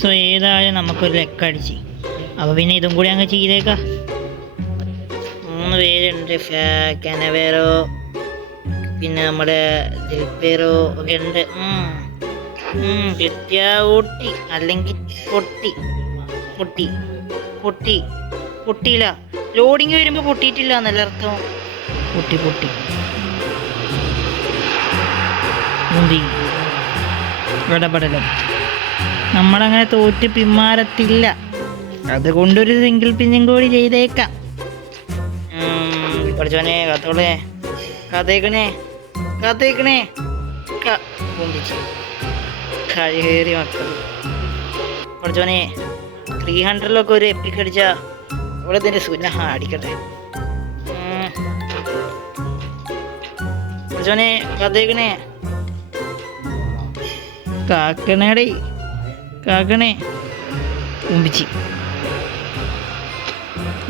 So ഏതായാലും നമുക്കൊരു ലെക്കടിച്ച്. അപ്പോൾ പിന്നെ ഇതും കൂടി അങ്ങ് ചെയ്തേക്കാം. 3 പേരുണ്ട്. കനവേറോ, പിന്നെ നമ്മുടെ ദിൽപേറോ ഒക്കെ ഉണ്ട്. കിട്ടിയ ഊട്ടി, അല്ലെങ്കിൽ പൊട്ടിയില്ല. ലോഡിങ് വരുമ്പോൾ പൊട്ടിയിട്ടില്ല എന്നല്ല അർത്ഥം. പൊട്ടി ഇടപെടലും നമ്മളങ്ങനെ തോറ്റ് പിന്മാറത്തില്ല. അതുകൊണ്ടൊരു സിംഗിൾ പിന്നും കൂടി ചെയ്തേക്കാം. പഠിച്ചോനെ കാത്തേക്കണേ കഴിയേറി മക്കൾ. പഠിച്ചോനെ 300 ഒരു എപ്പിക്ക് അടിച്ചാ ഇവിടെ തന്നെ സുന്ന അടിക്കട്ടെ. പഠിച്ചോനെ കാത്തേക്കണേ കാക്കണേ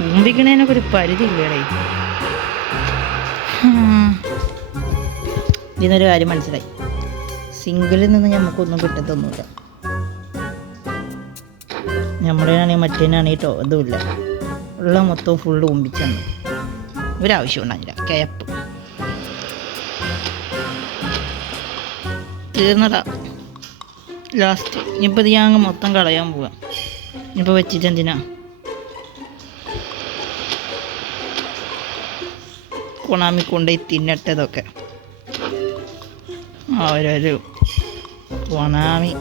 ഊമ്പിക്കണേനൊക്കെ ഒരു പരിധി ഇല്ലേടേ. ഇതിനൊരു കാര്യം മനസ്സിലായി, സിംഗിളിൽ നിന്ന് നമുക്കൊന്നും കിട്ടത്തൊന്നുമില്ല. നമ്മുടേനാണെങ്കിൽ മറ്റേനാണെങ്കിൽ കേട്ടോ അതുമില്ല, ഉള്ള മൊത്തം ഫുള്ള് ഊമ്പിച്ചാണ്. ഒരാവശ്യം ഉണ്ടാകില്ല. കേപ്പ് തീർന്നടാ ലാസ്റ്റ്. ഇനിയിപ്പോൾ ഇത് ഞാൻ മൊത്തം കളയാൻ പോവാം. ഇനിയിപ്പോൾ വെച്ചിട്ട് എന്തിനാ കൊണാമി കൊണ്ടുപോയി തിന്നട്ടതൊക്കെ. അവരൊരു കൊണാമി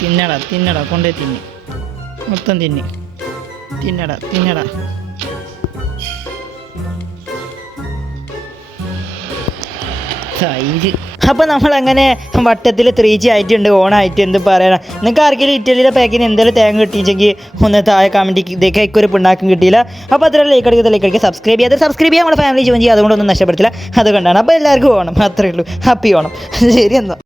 തിന്നടാ കൊണ്ടുപോയി മൊത്തം തിന്നടാ. അപ്പോൾ നമ്മളങ്ങനെ വട്ടത്തിൽ 3G ആയിട്ടുണ്ട്, ഓണായിട്ട്. എന്ത് പറയണം. നിങ്ങൾക്ക് ആർക്കെങ്കിലും ഇറ്റലിയിലെ പാക്കിന് എന്തെങ്കിലും തേങ്ങ കിട്ടിയെങ്കിൽ ഒന്ന് താഴെ കമൻറ്റ് ഇതൊക്കെ ഒരു പിണ്ണാക്കും കിട്ടിയില്ല. അപ്പോൾ അത്ര ലൈക്ക് അടിക്കുക, സബ്സ്ക്രൈബ് ചെയ്യുക, നമ്മുടെ ഫാമിലി ജോയിൻ ചെയ്യുക. അതുകൊണ്ടൊന്നും നഷ്ടപ്പെടുത്തില്ല. അതുകൊണ്ടാണ്. അപ്പോൾ എല്ലാവർക്കും ഓണം, അത്രയേ ഉള്ളൂ. ഹാപ്പി ഓണം. ശരി എന്നാൽ.